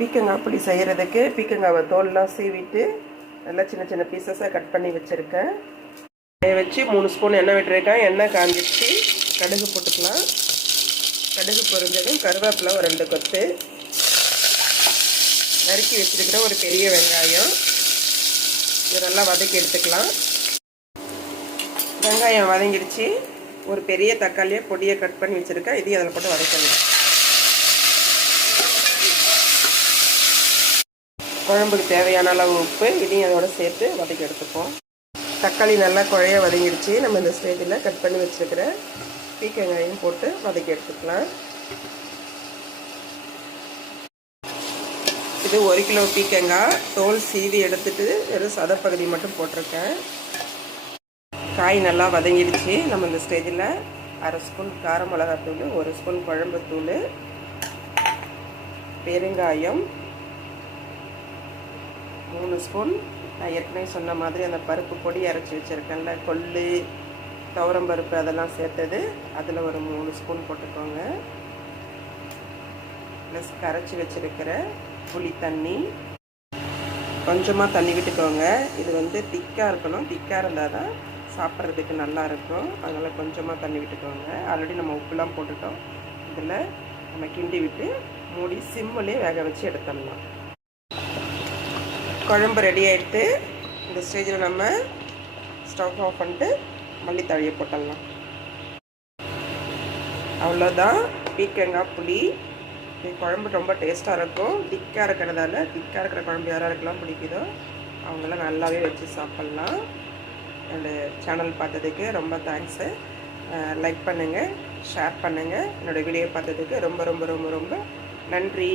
பீக்கங்காய் புளி செய்கிறதுக்கு பீக்கங்காவை தோல்லாம் சீவிட்டு நல்லா சின்ன சின்ன பீசஸாக கட் பண்ணி வச்சுருக்கேன். வச்சு 3 ஸ்பூன் எண்ணெய் விட்டுருக்கேன். எண்ணெய் காஞ்சிடுச்சு. கடுகு போட்டுக்கலாம். கடுகு பொரிஞ்சதும் கருவேப்பிலை ஒரு 2 கொத்து, நறுக்கி வச்சுருக்கிற ஒரு பெரிய வெங்காயம் இதை நல்லா வதக்கி எடுத்துக்கலாம். வெங்காயம் வதங்கிடுச்சு. ஒரு பெரிய தக்காளியை பொடியை கட் பண்ணி வச்சுருக்கேன். இதையும் அதில் போட்டு வதக்கலாம். குழம்புக்கு தேவையான அளவு உப்பு இதையும் அதோட சேர்த்து வதக்கி எடுத்துப்போம். தக்காளி நல்லா குழைய வதங்கிடுச்சு. நம்ம இந்த ஸ்டேஜில் கட் பண்ணி வச்சுருக்கிற பீக்கங்காயும் போட்டு வதக்கி எடுத்துக்கலாம். இது 1 கிலோ பீக்கங்காய். தோல் சீவி எடுத்துட்டு வெறும் சதப்பகுதி மட்டும் போட்டிருக்கேன். காய் நல்லா வதங்கிடுச்சு. நம்ம இந்த ஸ்டேஜில் 1/2 ஸ்பூன் கார மிளகாத்தூள், 1 ஸ்பூன் குழம்புத்தூள், பெருங்காயம் 3 ஸ்பூன், நான் ஏற்கனவே சொன்ன மாதிரி அந்த பருப்பு பொடி அரைச்சி வச்சுருக்கேன்ல, கொள்ளு துவரம்பருப்பு அதெல்லாம் சேர்த்தது, அதில் ஒரு 3 ஸ்பூன் போட்டுக்கோங்க. ப்ளஸ் கரைச்சி வச்சுருக்கிற புளி தண்ணி கொஞ்சமாக தண்ணி விட்டுக்கோங்க. இது திக்காக இருக்கணும். திக்காக இருந்தால் தான் சாப்பிட்றதுக்கு நல்லாயிருக்கும். அதனால் கொஞ்சமாக தண்ணி விட்டுக்கோங்க. ஆல்ரெடி நம்ம உப்புலாம் போட்டுட்டோம். இதில் நம்ம கிண்டி விட்டு மூடி சிம்மிலே வேக வச்சு எடுத்துடலாம். குழம்பு ரெடி ஆகிடுத்து. இந்த ஸ்டேஜில் நம்ம ஸ்டவ் ஆஃப் பண்ணிட்டு மல்லித்தழையை போட்டுடலாம். அவ்வளோதான், பீக்கங்காய் புளி. குழம்பு ரொம்ப டேஸ்ட்டாக இருக்கும். திக்காக இருக்கிறதால, திக்காக இருக்கிற குழம்பு யாராருக்கெல்லாம் பிடிக்குதோ அவங்களாம் நல்லாவே வச்சு சாப்பிட்லாம். என்னோடய சேனல் பார்த்ததுக்கு ரொம்ப தேங்க்ஸு. லைக் பண்ணுங்கள், ஷேர் பண்ணுங்கள். என்னோடய வீடியோ பார்த்ததுக்கு ரொம்ப ரொம்ப ரொம்ப ரொம்ப நன்றி.